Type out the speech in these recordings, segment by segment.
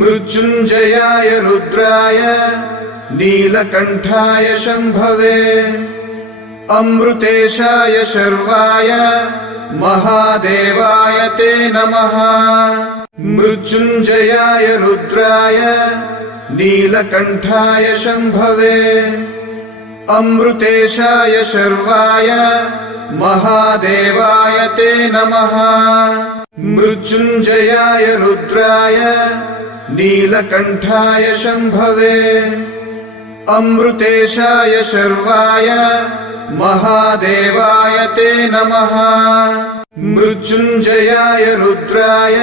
मृत्युञ्जयाय रुद्राय नीलकण्ठाय शम्भवे अमृतेशाय शर्वाय महादेवाय ते नमः। मृत्युञ्जयाय रुद्राय नीलकण्ठाय शम्भवे अमृतेशाय शर्वाय महादेवाय ते नमः। मृत्युञ्जयाय रुद्राय नीलकण्ठाय शम्भवे अमृतेशाय शर्वाय महादेवाय ते नमः। मृत्युञ्जयाय रुद्राय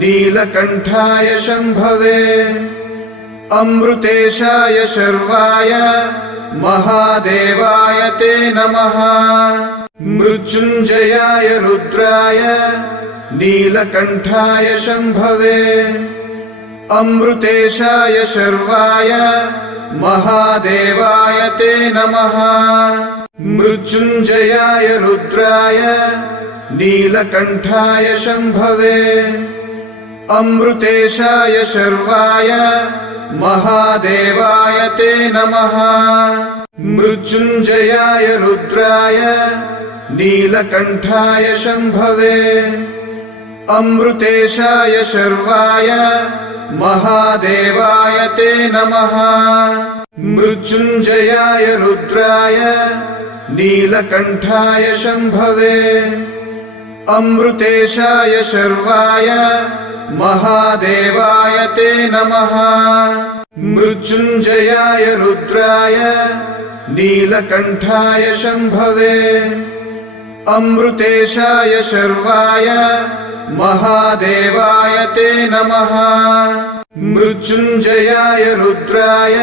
नीलकण्ठाय शम्भवे अमृतेशाय शर्वाय महादेवाय ते नमः। मृत्युञ्जयाय रुद्राय नीलकण्ठाय शम्भवे अमृतेशाय शर्वाय महादेवाय ते नमः। मृत्युञ्जयाय रुद्राय नीलकण्ठाय शम्भवे अमृतेशाय शर्वाय महादेवाय ते नमः। मृत्युञ्जयाय रुद्राय नीलकण्ठाय शम्भवे अमृतेशाय शर्वाय महादेवाय ते नमः। मृत्युञ्जयाय रुद्राय नीलकण्ठाय शम्भवे अमृतेशाय शर्वाय महादेवाय ते नमः। मृत्युञ्जयाय रुद्राय नीलकण्ठाय शम्भवे अमृतेशाय शर्वाय महादेवाय ते नमः। मृत्युञ्जयाय रुद्राय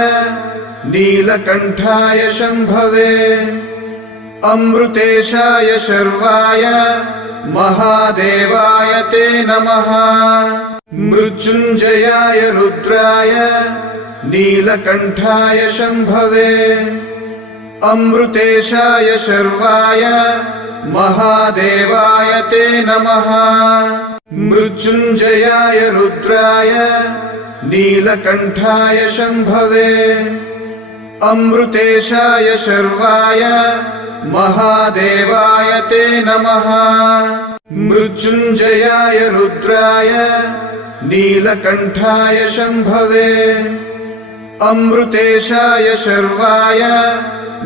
नीलकण्ठाय शम्भवे अमृतेशाय शर्वाय महादेवाय ते नमः। मृत्युञ्जयाय रुद्राय नीलकण्ठाय शम्भवे अमृतेशाय शर्वाय महादेवाय ते नमः। मृत्युञ्जयाय रुद्राय नीलकण्ठाय शम्भवे अमृतेशाय शर्वाय महादेवाय ते नमः। मृत्युञ्जयाय रुद्राय नीलकण्ठाय शम्भवे अमृतेशाय शर्वाय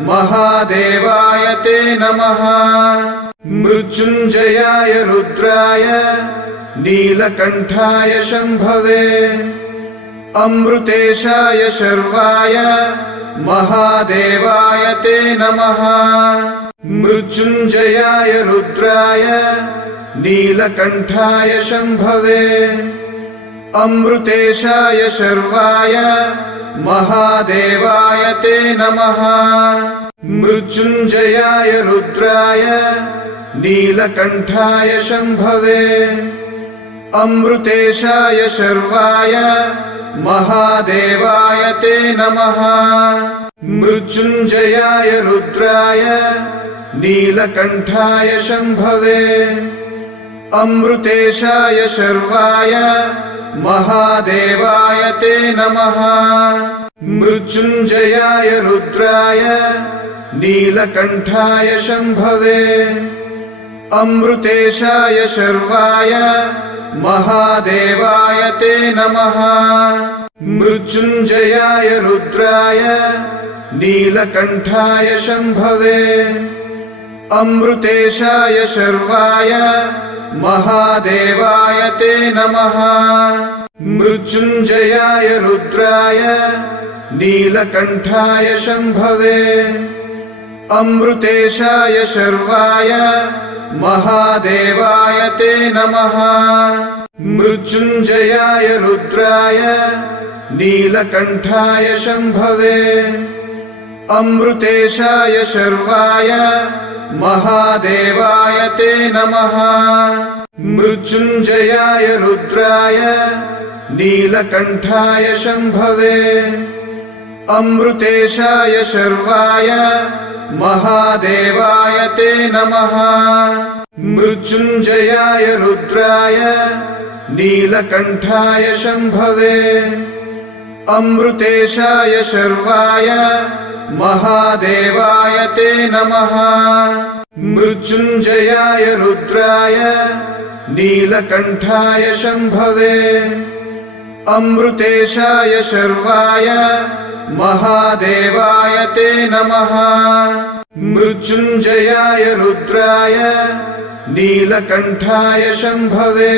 महादेवाय ते नमः। मृत्युञ्जयाय रुद्राय नीलकण्ठाय शम्भवे अमृतेशाय शर्वाय महादेवाय ते नमः। मृत्युञ्जयाय रुद्राय नीलकण्ठाय शम्भवे अमृतेशाय शर्वाय महादेवाय ते नमः। मृत्युञ्जयाय रुद्राय नीलकण्ठाय शम्भवे अमृतेशाय शर्वाय महादेवाय ते नमः। मृत्युञ्जयाय रुद्राय नीलकण्ठाय शम्भवे अमृतेशाय शर्वाय महादेवाय ते नमः। मृत्युञ्जयाय रुद्राय नीलकण्ठाय शम्भवे अमृतेशाय शर्वाय महादेवाय ते नमः। मृत्युञ्जयाय रुद्राय नीलकण्ठाय शम्भवे अमृतेशाय शर्वाय महादेवाय ते नमः। मृत्युञ्जयाय रुद्राय नीलकण्ठाय शम्भवे अमृतेशाय शर्वाय महादेवाय ते नमः। मृत्युञ्जयाय रुद्राय नीलकण्ठाय शम्भवे अमृतेशाय शर्वाय महादेवाय ते नमः। मृत्युञ्जयाय रुद्राय नीलकण्ठाय शम्भवे अमृतेशाय शर्वाय महादेवाय ते नमः। मृत्युञ्जयाय रुद्राय नीलकण्ठाय शम्भवे अमृतेशाय शर्वाय महादेवाय ते नमः मृत्युञ्जयाय रुद्राय नीलकण्ठाय शम्भवे अमृतेशाय शर्वाय महादेवाय ते नमः मृत्युञ्जयाय रुद्राय नीलकण्ठाय शम्भवे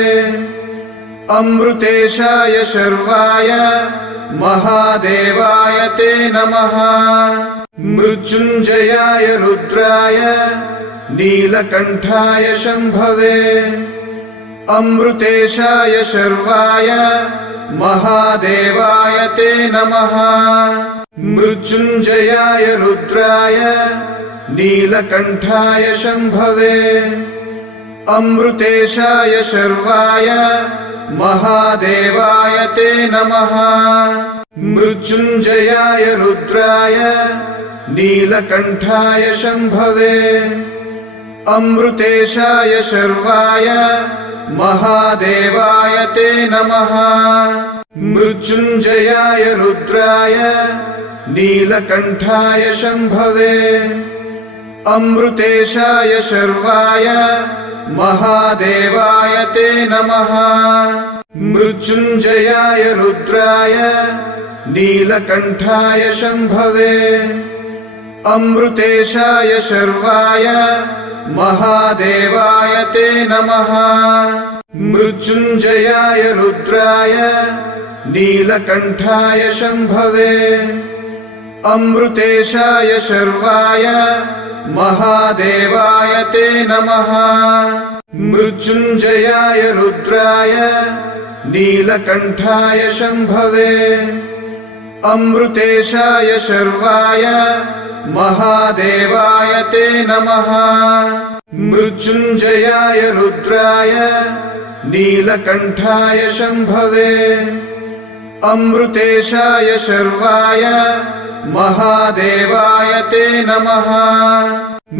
अमृतेशाय शर्वाय महादेवाय ते नमः मृत्युञ्जयाय रुद्राय नीलकण्ठाय शम्भवे अमृतेशाय शर्वाय महादेवाय ते नमः मृत्युञ्जयाय रुद्राय नीलकण्ठाय शम्भवे अमृतेशाय शर्वाय महादेवाय ते नमः मृत्युञ्जयाय रुद्राय नीलकण्ठाय शम्भवे अमृतेशाय शर्वाय महादेवाय ते नमः मृत्युञ्जयाय रुद्राय नीलकण्ठाय शम्भवे अमृतेशाय शर्वाय महादेवाय ते नमः मृत्युञ्जयाय रुद्राय नीलकण्ठाय शम्भवे अमृतेशाय शर्वाय महादेवाय ते नमः मृत्युञ्जयाय रुद्राय नीलकण्ठाय शम्भवे अमृतेशाय शर्वाय महादेवाय ते नमः मृत्युञ्जयाय रुद्राय नीलकण्ठाय शम्भवे अमृतेशाय शर्वाय महादेवाय ते नमः मृत्युञ्जयाय रुद्राय नीलकण्ठाय शम्भवे अमृतेशाय शर्वाय महादेवाय ते नमः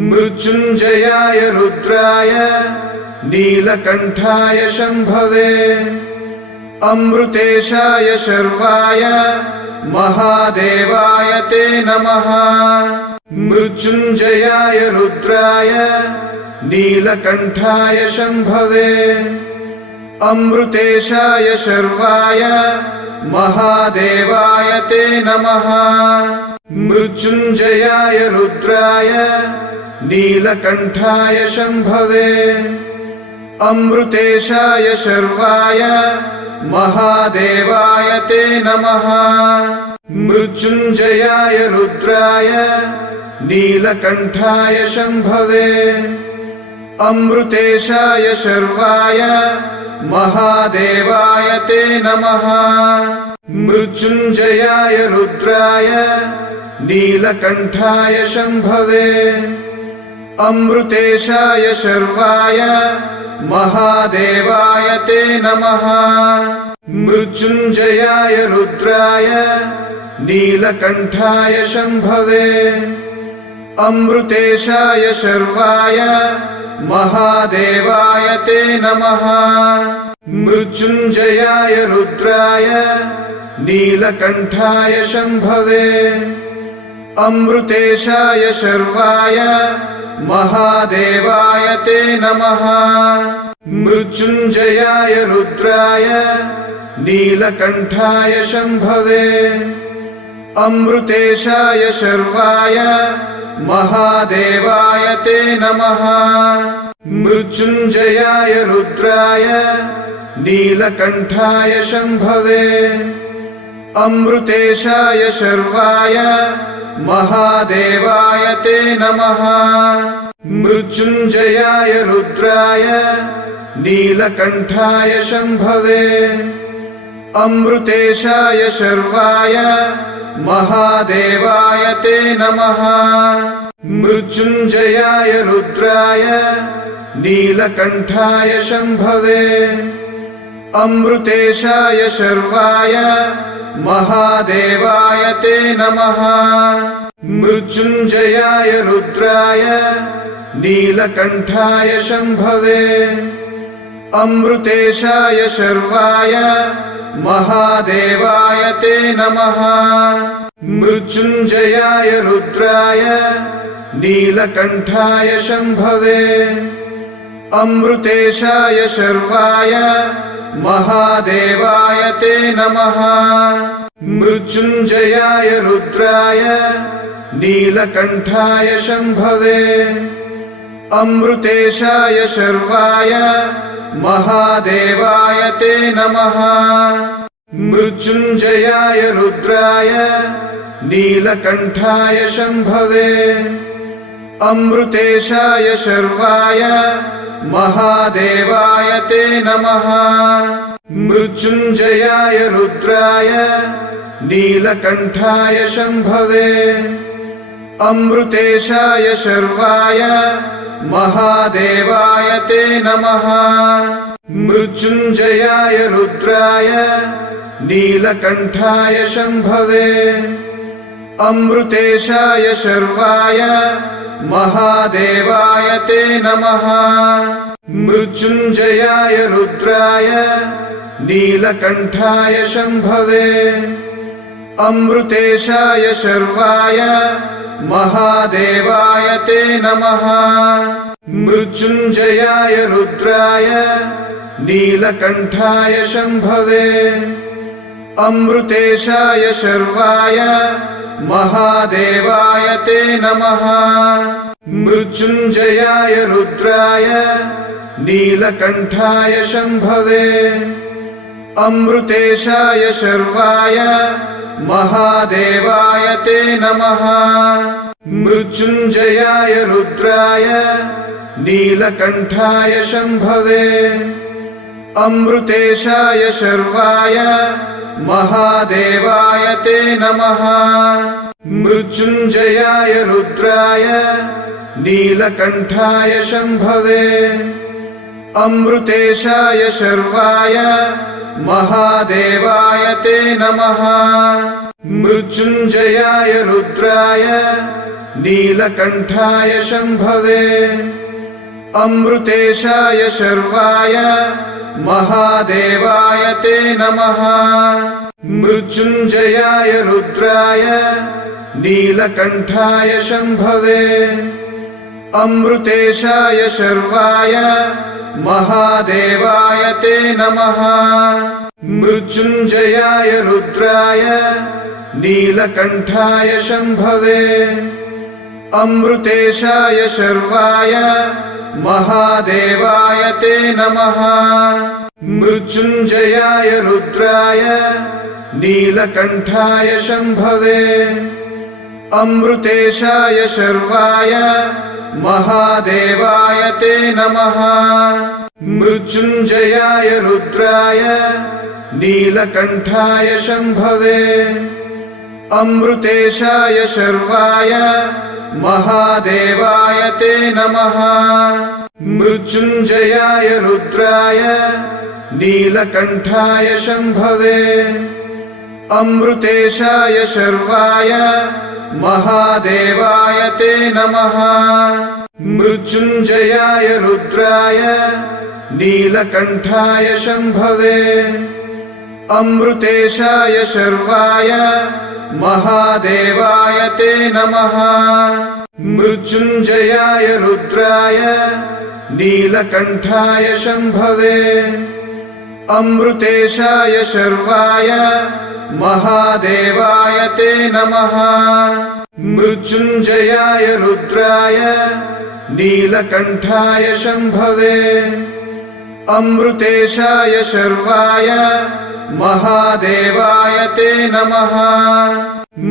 मृत्युञ्जयाय रुद्राय नीलकण्ठाय शम्भवे अमृतेशाय शर्वाय महादेवाय ते नमः मृत्युञ्जयाय रुद्राय नीलकण्ठाय शम्भवे अमृतेशाय शर्वाय महादेवाय ते नमः मृत्युञ्जयाय रुद्राय नीलकण्ठाय शम्भवे अमृतेशाय शर्वाय महादेवाय ते नमः मृत्युञ्जयाय रुद्राय नीलकण्ठाय शम्भवे अमृतेशाय शर्वाय महादेवाय ते नमः मृत्युञ्जयाय रुद्राय नीलकण्ठाय शम्भवे अमृतेशाय शर्वाय महादेवाय ते नमः मृत्युञ्जयाय रुद्राय नीलकण्ठाय शम्भवे अमृतेशाय शर्वाय महादेवाय ते नमः मृत्युञ्जयाय रुद्राय नीलकण्ठाय शम्भवे अमृतेशाय शर्वाय महादेवाय ते नमः मृत्युञ्जयाय रुद्राय नीलकण्ठाय शम्भवे अमृतेशाय शर्वाय महादेवाय ते नमः मृत्युञ्जयाय रुद्राय नीलकण्ठाय शम्भवे अमृतेशाय शर्वाय महादेवाय ते नमः मृत्युञ्जयाय रुद्राय नीलकण्ठाय शम्भवे अमृतेशाय शर्वाय महादेवाय ते नमः मृत्युञ्जयाय रुद्राय नीलकण्ठाय शम्भवे अमृतेशाय शर्वाय महादेवाय ते नमः मृत्युञ्जयाय रुद्राय नीलकण्ठाय शम्भवे अमृतेशाय शर्वाय महादेवाय ते नमः। मृत्युञ्जयाय रुद्राय नीलकण्ठाय शम्भवे। अमृतेशाय शर्वाय महादेवाय ते नमः। मृत्युञ्जयाय रुद्राय नीलकण्ठाय शम्भवे। अमृतेशाय शर्वाय महादेवाय ते नमः। मृत्युञ्जयाय रुद्राय नीलकण्ठाय शम्भवे। अमृतेशाय शर्वाय महादेवाय ते नमः। मृत्युञ्जयाय रुद्राय नीलकण्ठाय शम्भवे। अमृतेशाय शर्वाय महादेवाय ते नमः। मृत्युञ्जयाय रुद्राय नीलकण्ठाय शम्भवे। अमृतेशाय शर्वाय महादेवाय ते नमः। मृत्युञ्जयाय रुद्राय नीलकण्ठाय शम्भवे। अमृतेशाय शर्वाय महादेवाय ते नमः। मृत्युञ्जयाय रुद्राय नीलकण्ठाय शम्भवे। अमृतेशाय शर्वाय महादेवाय ते नमः। मृत्युञ्जयाय रुद्राय नीलकण्ठाय शम्भवे। अमृतेशाय शर्वाय महादेवाय ते नमः। मृत्युञ्जयाय रुद्राय नीलकण्ठाय शम्भवे। अमृतेशाय शर्वाय महादेवाय ते नमः। मृत्युञ्जयाय रुद्राय नीलकण्ठाय शम्भवे। अमृतेशाय शर्वाय महादेवाय ते नमः। मृत्युञ्जयाय रुद्राय नीलकण्ठाय शम्भवे। अमृतेशाय शर्वाय महादेवाय ते नमः। मृत्युञ्जयाय रुद्राय नीलकण्ठाय शम्भवे। अमृतेशाय शर्वाय महादेवाय ते नमः। मृत्युञ्जयाय रुद्राय नीलकण्ठाय शम्भवे। अमृतेशाय शर्वाय महादेवाय ते नमः। मृत्युञ्जयाय रुद्राय नीलकण्ठाय शम्भवे। अमृतेशाय शर्वाय महादेवाय ते नमः। मृत्युञ्जयाय रुद्राय नीलकण्ठाय शम्भवे। अमृतेशाय शर्वाय महादेवाय ते नमः। मृत्युञ्जयाय रुद्राय नीलकण्ठाय शम्भवे। अमृतेशाय शर्वाय महादेवाय ते नमः। मृत्युञ्जयाय रुद्राय नीलकण्ठाय शम्भवे। अमृतेशाय शर्वाय महादेवाय ते नमः। मृत्युञ्जयाय रुद्राय नीलकण्ठाय शम्भवे। अमृतेशाय शर्वाय महादेवाय ते नमः। मृत्युञ्जयाय रुद्राय नीलकण्ठाय शम्भवे। अमृतेशाय शर्वाय महादेवाय ते नमः।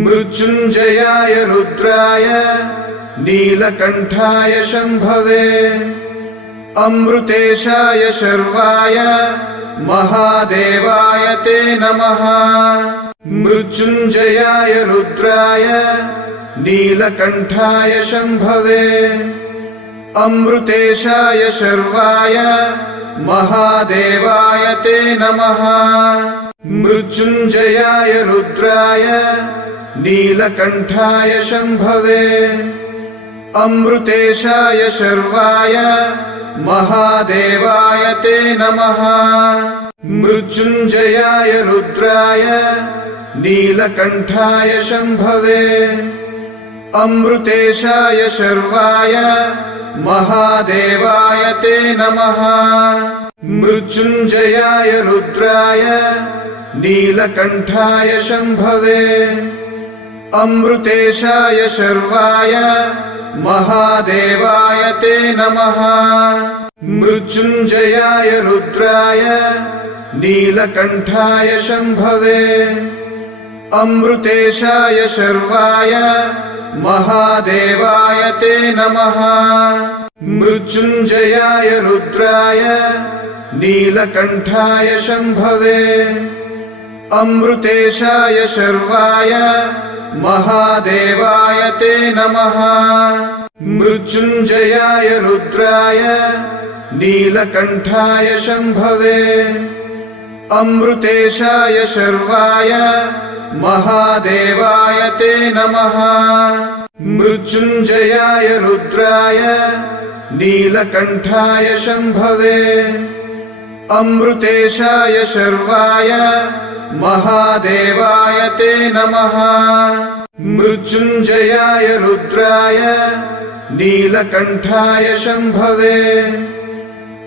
मृत्युञ्जयाय रुद्राय नीलकण्ठाय शम्भवे। अमृतेशाय शर्वाय महादेवाय ते नमः। मृत्युञ्जयाय रुद्राय नीलकण्ठाय शम्भवे। अमृतेशाय शर्वाय महादेवाय ते नमः। मृत्युञ्जयाय रुद्राय नीलकण्ठाय शम्भवे। अमृतेशाय शर्वाय महादेवाय ते नमः। मृत्युञ्जयाय रुद्राय नीलकण्ठाय शम्भवे अमृतेशाय शर्वाय महादेवाय ते नमः। मृत्युञ्जयाय रुद्राय नीलकण्ठाय शम्भवे अमृतेशाय शर्वाय महादेवाय ते नमः। मृत्युञ्जयाय रुद्राय नीलकण्ठाय शम्भवे अमृतेशाय शर्वाय महादेवाय ते नमः। मृत्युञ्जयाय रुद्राय नीलकण्ठाय शम्भवे अमृतेशाय शर्वाय महादेवाय ते नमः। मृत्युञ्जयाय रुद्राय नीलकण्ठाय शम्भवे अमृतेशाय शर्वाय महादेवाय ते नमः। मृत्युञ्जयाय रुद्राय नीलकण्ठाय शम्भवे अमृतेशाय शर्वाय महादेवाय ते नमः। मृत्युञ्जयाय रुद्राय नीलकण्ठाय शम्भवे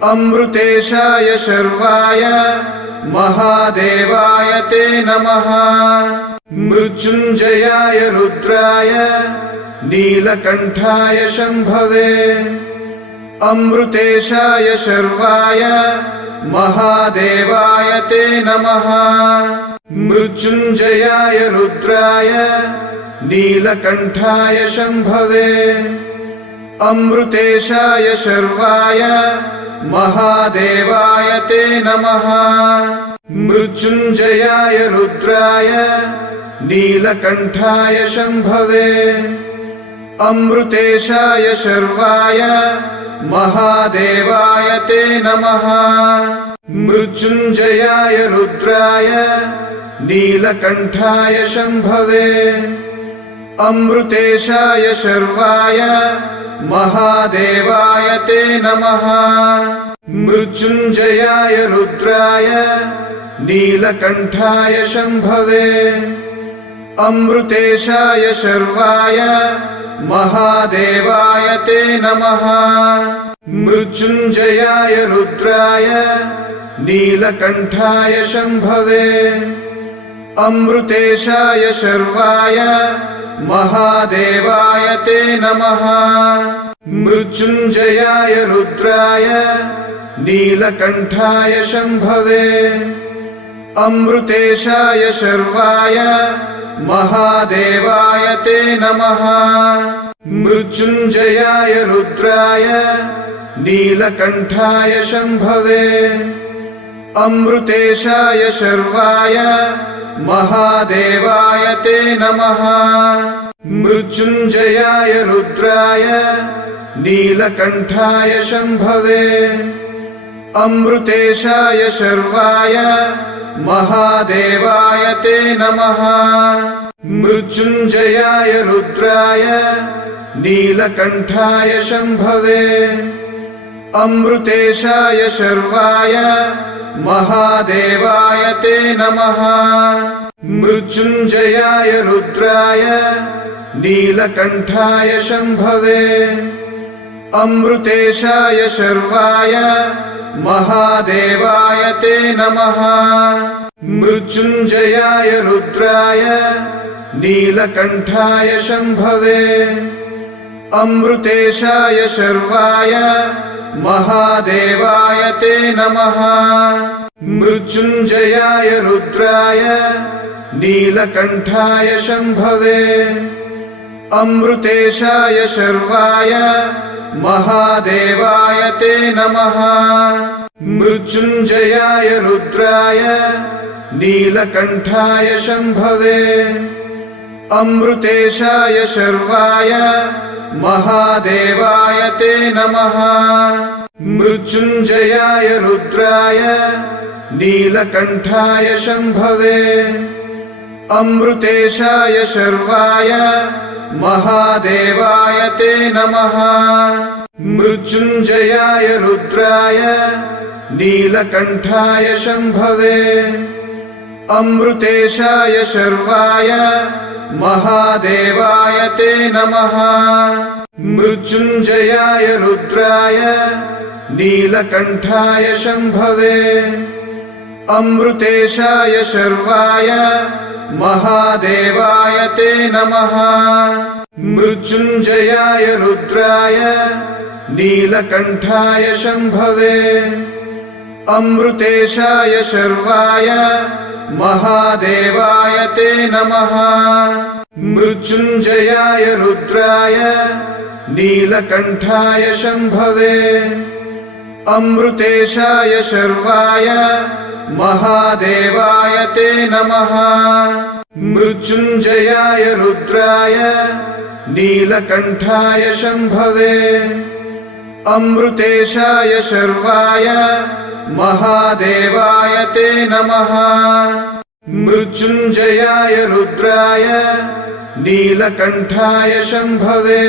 अमृतेशाय शर्वाय महादेवाय ते नमः। मृत्युञ्जयाय रुद्राय नीलकण्ठाय शम्भवे अमृतेशाय शर्वाय महादेवाय ते नमः। मृत्युञ्जयाय रुद्राय नीलकण्ठाय शम्भवे अमृतेशाय शर्वाय महादेवाय ते नमः। मृत्युञ्जयाय रुद्राय नीलकण्ठाय शम्भवे अमृतेशाय शर्वाय महादेवाय ते नमः। मृत्युञ्जयाय रुद्राय नीलकण्ठाय शम्भवे अमृतेशाय शर्वाय महादेवाय ते नमः। मृत्युञ्जयाय रुद्राय नीलकण्ठाय शम्भवे अमृतेशाय शर्वाय महादेवाय ते नमः। मृत्युञ्जयाय रुद्राय नीलकण्ठाय शम्भवे अमृतेशाय शर्वाय महादेवाय ते नमः। मृत्युञ्जयाय रुद्राय नीलकण्ठाय शम्भवे अमृतेशाय शर्वाय महादेवाय ते नमः। मृत्युञ्जयाय रुद्राय नीलकण्ठाय शम्भवे अमृतेशाय शर्वाय महादेवाय ते नमः। मृत्युञ्जयाय रुद्राय नीलकण्ठाय शम्भवे अमृतेशाय शर्वाय महादेवाय ते नमः। मृत्युञ्जयाय रुद्राय नीलकण्ठाय शम्भवे अमृतेशाय शर्वाय महादेवाय ते नमः। मृत्युञ्जयाय रुद्राय नीलकण्ठाय शम्भवे अमृतेशाय शर्वाय महादेवाय ते नमः। मृत्युञ्जयाय रुद्राय नीलकण्ठाय शम्भवे अमृतेशाय शर्वाय महादेवाय ते नमः। मृत्युञ्जयाय रुद्राय नीलकण्ठाय शम्भवे अमृतेशाय शर्वाय महादेवाय ते नमः। मृत्युञ्जयाय रुद्राय नीलकण्ठाय शम्भवे अमृतेशाय शर्वाय महादेवाय ते नमः। मृत्युञ्जयाय रुद्राय नीलकण्ठाय शम्भवे अमृतेशाय शर्वाय महादेवाय ते नमः। मृत्युञ्जयाय रुद्राय नीलकण्ठाय शम्भवे अमृतेशाय शर्वाय महादेवाय ते नमः मृत्युञ्जयाय रुद्राय नीलकण्ठाय शम्भवे अमृतेशाय शर्वाय महादेवाय ते नमः मृत्युञ्जयाय रुद्राय नीलकण्ठाय शम्भवे अमृतेशाय शर्वाय महादेवाय ते नमः मृत्युञ्जयाय रुद्राय नीलकण्ठाय शम्भवे अमृतेशाय शर्वाय महादेवाय ते नमः मृत्युञ्जयाय रुद्राय नीलकण्ठाय शम्भवे अमृतेशाय शर्वाय महादेवाय ते नमः मृत्युञ्जयाय रुद्राय नीलकण्ठाय शम्भवे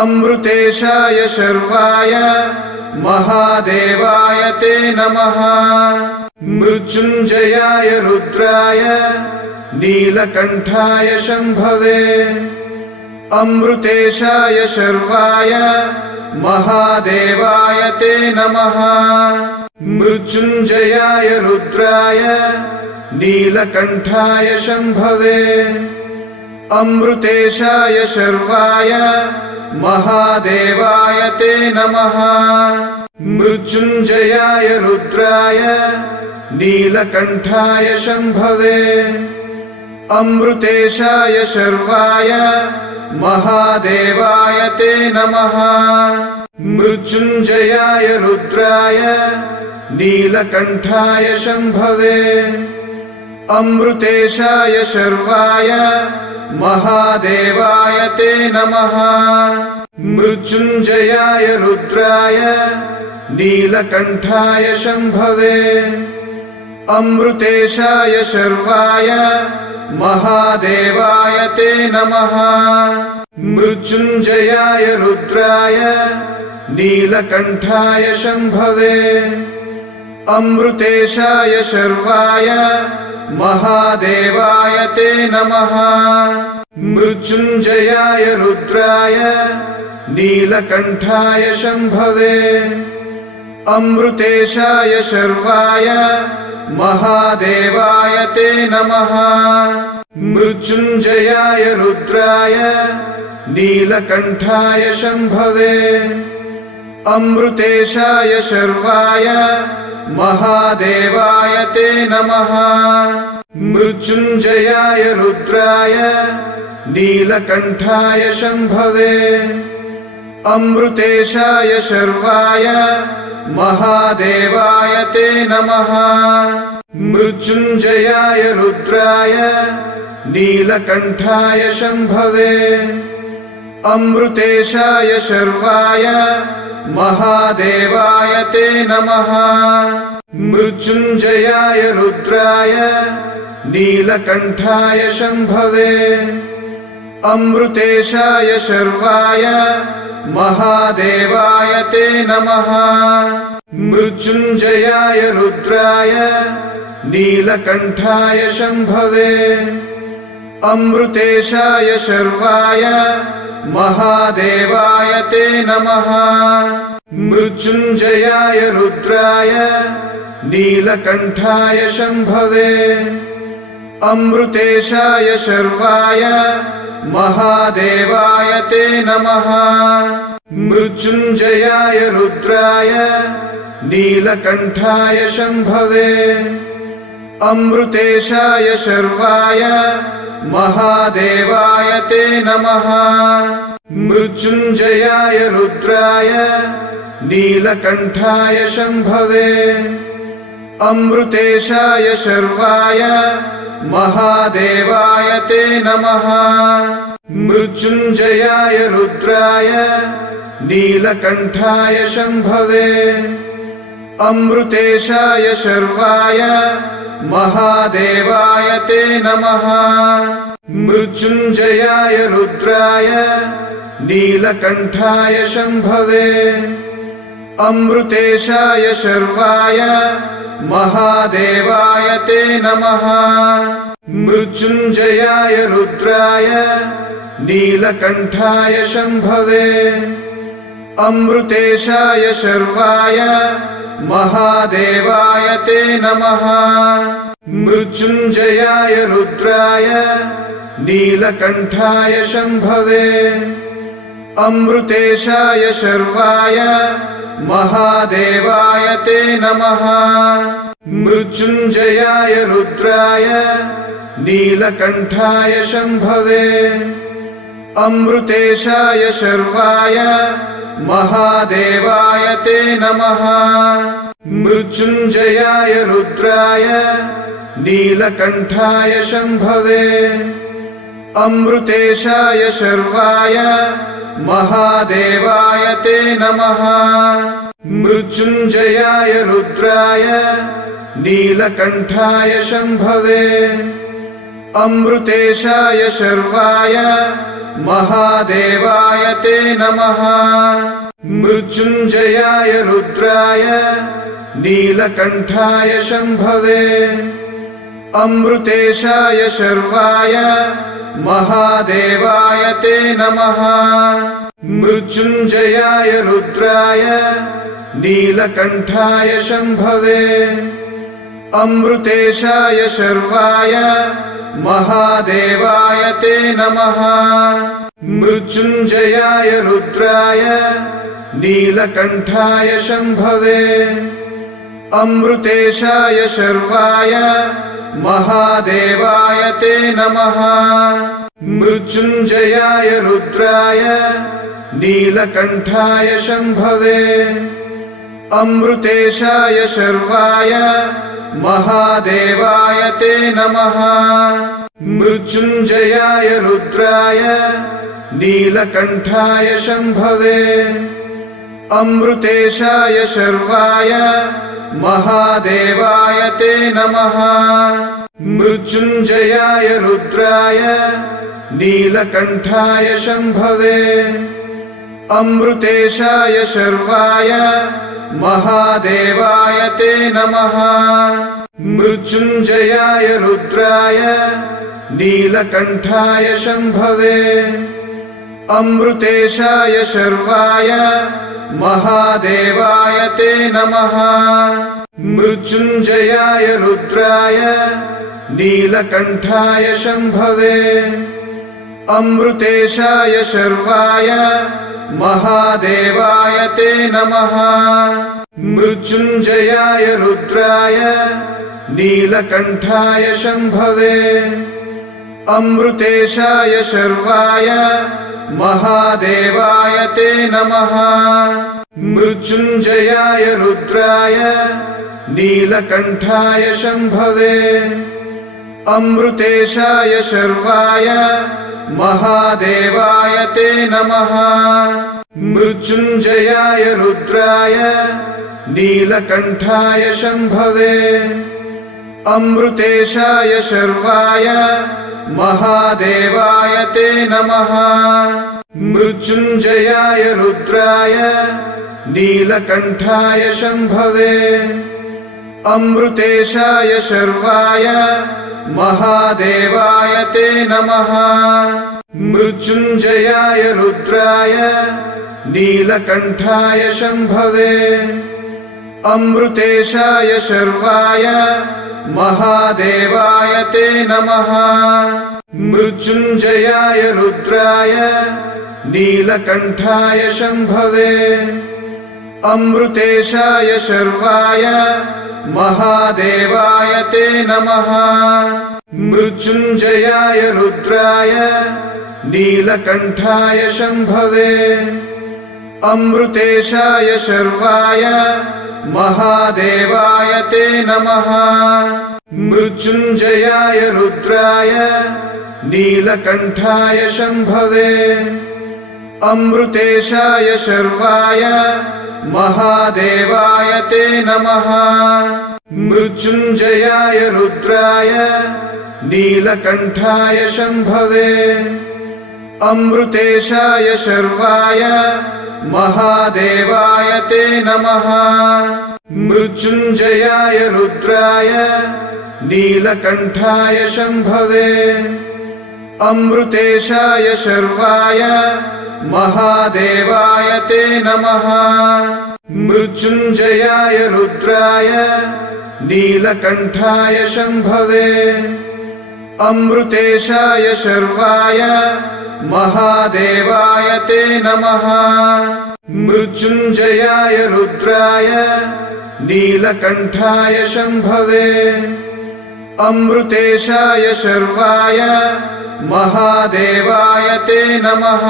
अमृतेशाय शर्वाय महादेवाय ते नमः मृत्युञ्जयाय रुद्राय नीलकण्ठाय शम्भवे अमृतेशाय शर्वाय महादेवाय ते नमः मृत्युञ्जयाय रुद्राय नीलकण्ठाय शम्भवे अमृतेशाय शर्वाय महादेवाय ते नमः मृत्युञ्जयाय रुद्राय नीलकण्ठाय शम्भवे अमृतेशाय शर्वाय महादेवाय ते नमः मृत्युञ्जयाय रुद्राय नीलकण्ठाय शम्भवे अमृतेशाय शर्वाय महादेवाय ते नमः मृत्युञ्जयाय रुद्राय नीलकण्ठाय शम्भवे अमृतेशाय शर्वाय महादेवाय ते नमः मृत्युञ्जयाय रुद्राय नीलकण्ठाय शम्भवे अमृतेशाय शर्वाय महादेवाय ते नमः मृत्युञ्जयाय रुद्राय नीलकण्ठाय शम्भवे अमृतेशाय शर्वाय महादेवाय ते नमः मृत्युञ्जयाय रुद्राय नीलकण्ठाय शम्भवे अमृतेशाय शर्वाय महादेवाय ते नमः मृत्युञ्जयाय रुद्राय नीलकण्ठाय शम्भवे अमृतेशाय शर्वाय महादेवाय ते नमः मृत्युञ्जयाय रुद्राय नीलकण्ठाय शम्भवे अमृतेशाय शर्वाय महादेवाय ते नमः मृत्युञ्जयाय रुद्राय नीलकण्ठाय शम्भवे अमृतेशाय शर्वाय महादेवाय ते नमः मृत्युञ्जयाय रुद्राय नीलकण्ठाय शम्भवे अमृतेशाय शर्वाय महादेवाय ते नमः मृत्युञ्जयाय रुद्राय नीलकण्ठाय शम्भवे अमृतेशाय शर्वाय महादेवाय ते नमः मृत्युञ्जयाय रुद्राय नीलकण्ठाय शम्भवे अमृतेशाय शर्वाय महादेवाय ते नमः मृत्युञ्जयाय रुद्राय नीलकण्ठाय शम्भवे अमृतेशाय शर्वाय महादेवाय ते नमः मृत्युञ्जयाय रुद्राय नीलकण्ठाय शम्भवे अमृतेशाय शर्वाय महादेवाय ते नमः मृत्युञ्जयाय रुद्राय नीलकण्ठाय शम्भवे अमृतेशाय शर्वाय महादेवाय ते नमः मृत्युञ्जयाय रुद्राय नीलकण्ठाय शम्भवे अमृतेशाय शर्वाय महादेवाय ते नमः मृत्युञ्जयाय रुद्राय नीलकण्ठाय शम्भवे अमृतेशाय शर्वाय महादेवाय ते नमः मृत्युञ्जयाय रुद्राय नीलकण्ठाय शम्भवे अमृतेशाय शर्वाय महादेवाय ते नमः मृत्युञ्जयाय रुद्राय नीलकण्ठाय शम्भवे अमृतेशाय शर्वाय महादेवाय ते नमः मृत्युञ्जयाय रुद्राय नीलकण्ठाय शम्भवे अमृतेशाय शर्वाय महादेवाय ते नमः मृत्युञ्जयाय रुद्राय नीलकण्ठाय शम्भवे अमृतेशाय शर्वाय महादेवाय ते नमः मृत्युञ्जयाय रुद्राय नीलकण्ठाय शम्भवे अमृतेशाय शर्वाय महादेवाय ते नमः मृत्युञ्जयाय रुद्राय नीलकण्ठाय शम्भवे अमृतेशाय शर्वाय महादेवाय ते नमः मृत्युञ्जयाय रुद्राय नीलकण्ठाय शम्भवे अमृतेशाय शर्वाय महादेवाय ते नमः मृत्युञ्जयाय रुद्राय नीलकण्ठाय शम्भवे अमृतेशाय शर्वाय महादेवाय ते नमः मृत्युञ्जयाय रुद्राय नीलकण्ठाय शम्भवे अमृतेशाय शर्वाय महादेवाय ते नमः मृत्युञ्जयाय रुद्राय नीलकण्ठाय शम्भवे अमृतेशाय शर्वाय महादेवाय ते नमः मृत्युञ्जयाय रुद्राय नीलकण्ठाय शम्भवे अमृतेशाय शर्वाय महादेवाय ते नमः मृत्युञ्जयाय रुद्राय नीलकण्ठाय शम्भवे अमृतेशाय शर्वाय महादेवाय ते नमः मृत्युञ्जयाय रुद्राय नीलकण्ठाय शम्भवे अमृतेशाय शर्वाय महादेवाय ते नमः मृत्युञ्जयाय रुद्राय नीलकण्ठाय शम्भवे अमृतेशाय शर्वाय महादेवाय ते नमः मृत्युञ्जयाय रुद्राय नीलकण्ठाय शम्भवे अमृतेशाय शर्वाय महादेवाय ते नमः मृत्युञ्जयाय रुद्राय नीलकण्ठाय शम्भवे अमृतेशाय शर्वाय महादेवाय ते नमः मृत्युञ्जयाय रुद्राय नीलकण्ठाय शम्भवे अमृतेशाय शर्वाय महादेवाय ते नमः मृत्युञ्जयाय रुद्राय नीलकण्ठाय शम्भवे अमृतेशाय शर्वाय महादेवाय ते नमः मृत्युञ्जयाय रुद्राय नीलकण्ठाय शम्भवे अमृतेशाय शर्वाय महादेवाय ते नमः मृत्युञ्जयाय रुद्राय नीलकण्ठाय शम्भवे अमृतेशाय शर्वाय महादेवाय ते नमः। मृत्युञ्जयाय रुद्राय नीलकण्ठाय शम्भवे। अमृतेशाय शर्वाय महादेवाय ते नमः। मृत्युञ्जयाय रुद्राय नीलकण्ठाय शम्भवे। अमृतेशाय शर्वाय महादेवाय ते नमः। मृत्युञ्जयाय रुद्राय नीलकण्ठाय शम्भवे। अमृतेशाय शर्वाय महादेवाय ते नमः।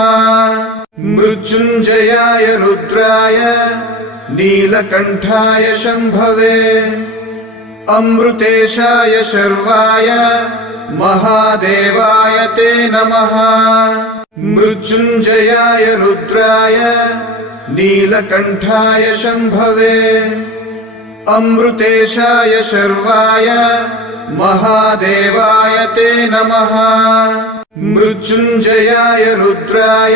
मृत्युञ्जयाय रुद्राय नीलकण्ठाय शम्भवे। अमृतेशाय शर्वाय महादेवाय ते नमः। मृत्युञ्जयाय रुद्राय नीलकण्ठाय शम्भवे। अमृतेशाय शर्वाय महादेवाय ते नमः। मृत्युञ्जयाय रुद्राय नीलकण्ठाय शम्भवे। अमृतेशाय शर्वाय महादेवाय ते नमः। मृत्युञ्जयाय रुद्राय नीलकण्ठाय शम्भवे। अमृतेशाय शर्वाय महादेवाय ते नमः। मृत्युञ्जयाय रुद्राय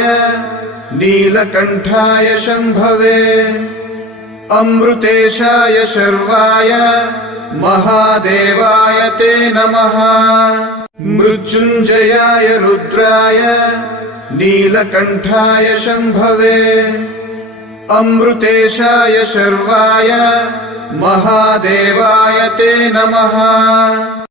नीलकण्ठाय शम्भवे। अमृतेशाय शर्वाय महादेवाय ते नमः। मृत्युञ्जयाय रुद्राय नीलकण्ठाय शम्भवे। अमृतेशाय शर्वाय महादेवाय ते नमः।